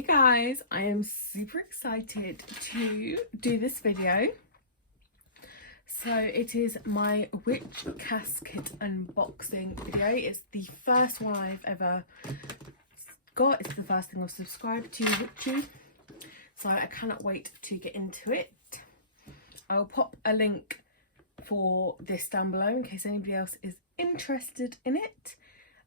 Hey guys, I am super excited to do this video. So it is my witch casket unboxing video. It's the first one I've ever got. It's the first thing I've subscribed to, witchy. So I cannot wait to get into it. I'll pop a link for this down below in case anybody else is interested in it.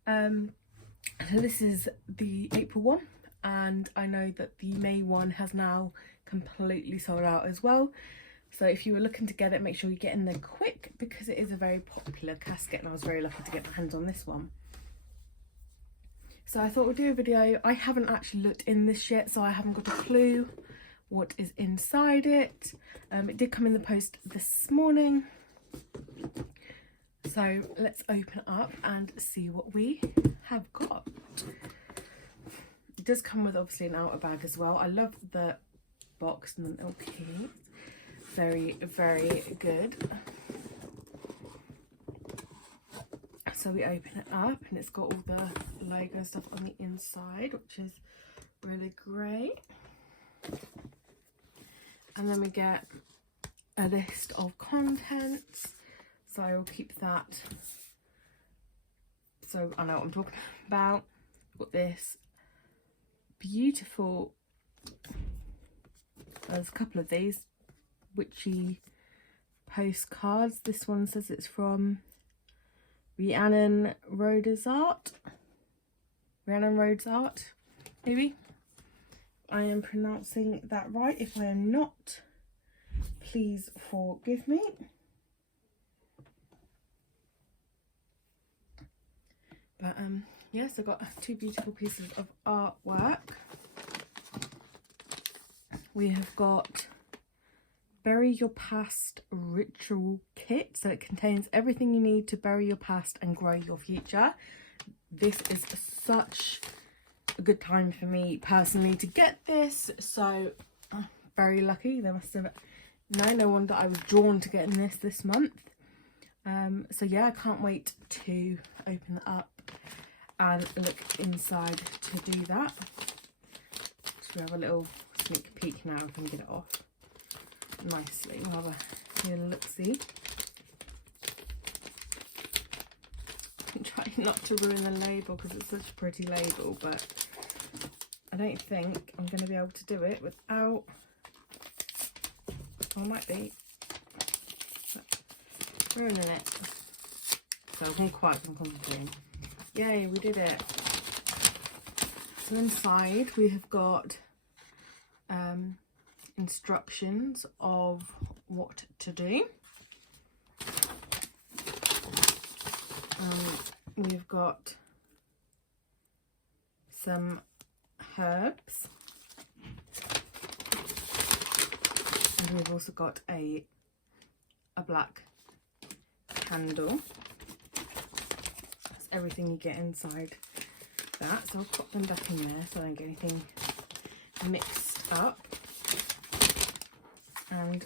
So this is the April one, and I know that the May one has now completely sold out as well. So if you were looking to get it, make sure you get in there quick because it is a very popular casket and I was very lucky to get my hands on this one. So I thought we'd do a video. I haven't actually looked in this yet, so I haven't got a clue what is inside it. It did come in the post this morning. So let's open it up and see what we have got. It does come with obviously an outer bag as well. I love the box and the little keys. Very, very good. So we open it up and it's got all the logo and stuff on the inside, which is really great. And then we get a list of contents. So I will keep that, so I know what I'm talking about. Got this beautiful, there's a couple of these witchy postcards. This one says it's from Rhiannon Rhodes art. Rhiannon Rhodes art, maybe. I am pronouncing that right. If I am not, please forgive me. But yes, I've got two beautiful pieces of artwork. We have got Bury Your Past Ritual Kit. So it contains everything you need to bury your past and grow your future. This is such a good time for me personally to get this. So very lucky. There must have no wonder I was drawn to getting this month. So yeah, I can't wait to open it up and look inside to do that. So we have a little sneak peek now. We can get it off nicely. We'll have a little look-see. I'm trying not to ruin the label because it's such a pretty label, but I don't think I'm going to be able to do it without, I might be ruining it. So I'm quite concentrating. Yay, we did it. So inside we have got instructions of what to do. We've got some herbs. And we've also got a black candle. That's everything you get inside that. So I'll put them back in there so I don't get anything mixed up. And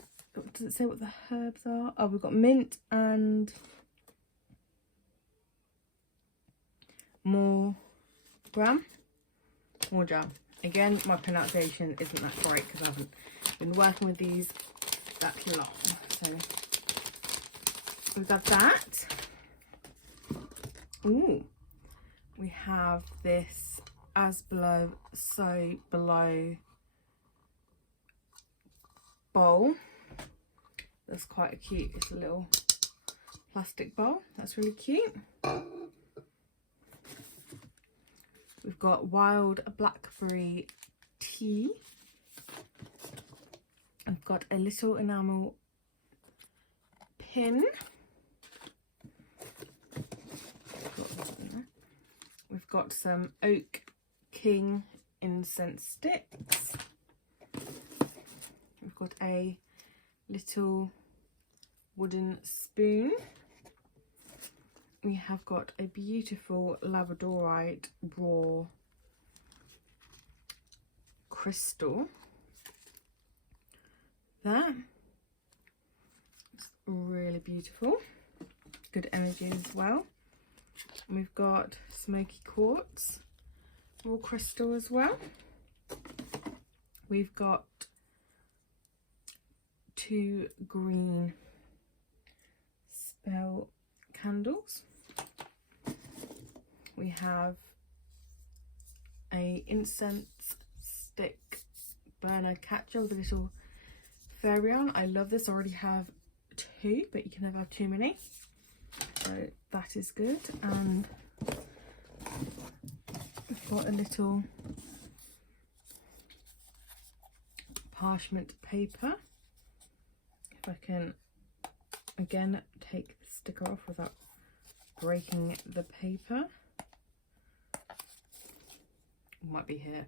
does it say what the herbs are? Oh, we've got mint and more jam. Again, my pronunciation isn't that great because I haven't been working with these that long. So we've got that. Ooh, we have this as below, so below bowl. That's quite a cute, it's a little plastic bowl. That's really cute. We've got wild blackberry tea. I've got a little enamel pin. We've got some Oak King incense sticks. We've got a little wooden spoon. We have got a beautiful Labradorite Crystal. There. It's really beautiful. Good energy as well. We've got Smokey quartz, raw crystal as well. we've got 2 green spell candles. We have a incense stick burner catcher with a little fairy on. I love this. I already have 2, but you can never have too many, so that is good. And we've got a little parchment paper. If I can again take the sticker off without breaking the paper. Might be here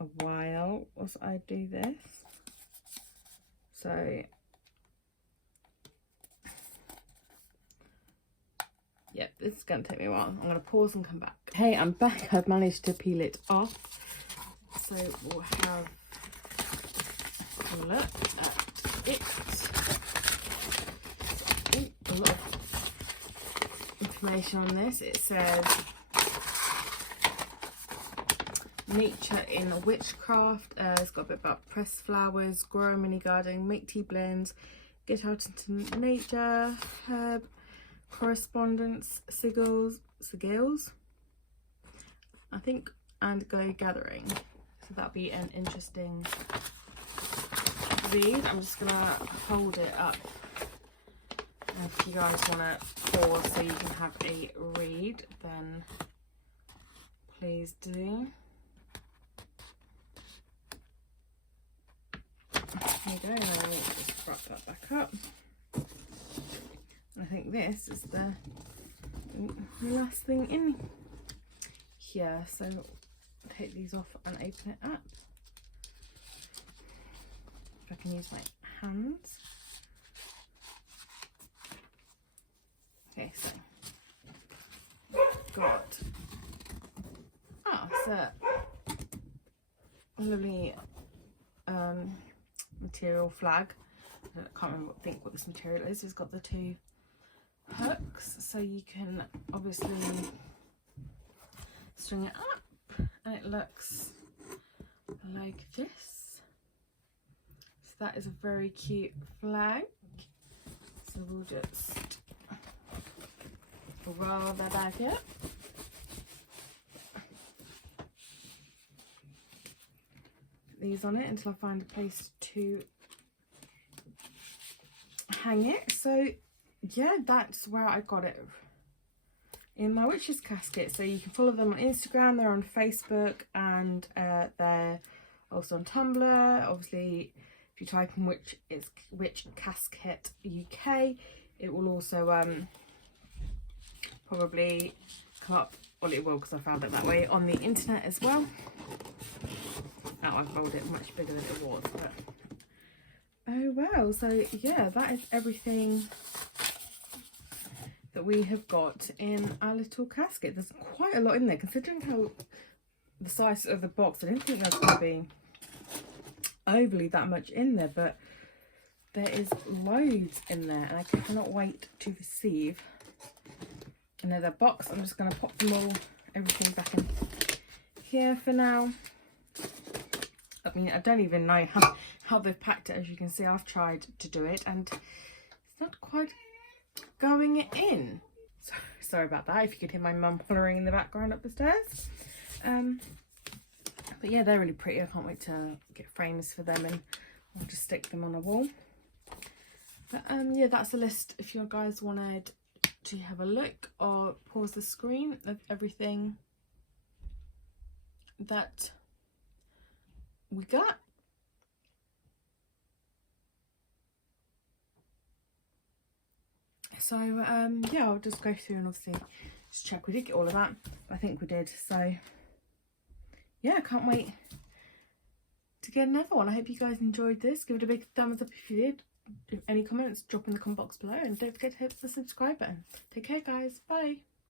a while whilst I do this, so yep, this is going to take me a while. I'm going to pause and come back. Hey, I'm back. I've managed to peel it off, so we'll have a look at it. Ooh, a lot of information on this. It says nature in witchcraft. It's got a bit about pressed flowers, grow mini gardening, make tea blends, get out into nature, herb correspondence, sigils, I think, and go gathering. So that'll be an interesting read. I'm just gonna hold it up, and if you guys want to pause so you can have a read, then please do. There you go. Now I need to just wrap that back up. I think this is the last thing in here, so take these off and open it up. If I can use my hands. Okay, so got so a lovely material flag. I can't think what this material is. It's got the 2 hooks, so you can obviously string it up, and it looks like this. So that is a very cute flag. So we'll just roll that back up. Put these on it until I find a place to hang it. So yeah, that's where I got it, in my witch's casket. So you can follow them on Instagram, they're on Facebook, and they're also on Tumblr. Obviously, if you type in Witchcasket UK, it will also probably come up, well it will, because I found it that way, on the internet as well. Now I've rolled it much bigger than it was, but oh well. So yeah, that is everything that we have got in our little casket. There's quite a lot in there, considering how the size of the box. I didn't think there's going to be overly that much in there, but there is loads in there, and I cannot wait to receive another box. I'm just going to pop them all, everything back in here for now. I mean, I don't even know how they've packed it. As you can see, I've tried to do it and it's not quite going in. So, sorry about that, if you could hear my mum hollering in the background up the stairs. But yeah, they're really pretty. I can't wait to get frames for them, and I'll just stick them on a wall. But yeah, that's the list. If you guys wanted to have a look or pause the screen of everything that we got. So yeah, I'll just go through and obviously just check we did get all of that. I think we did. So yeah, I can't wait to get another one. I hope you guys enjoyed this. Give it a big thumbs up if you did. If any comments, drop in the comment box below, and don't forget to hit the subscribe button. Take care guys, bye.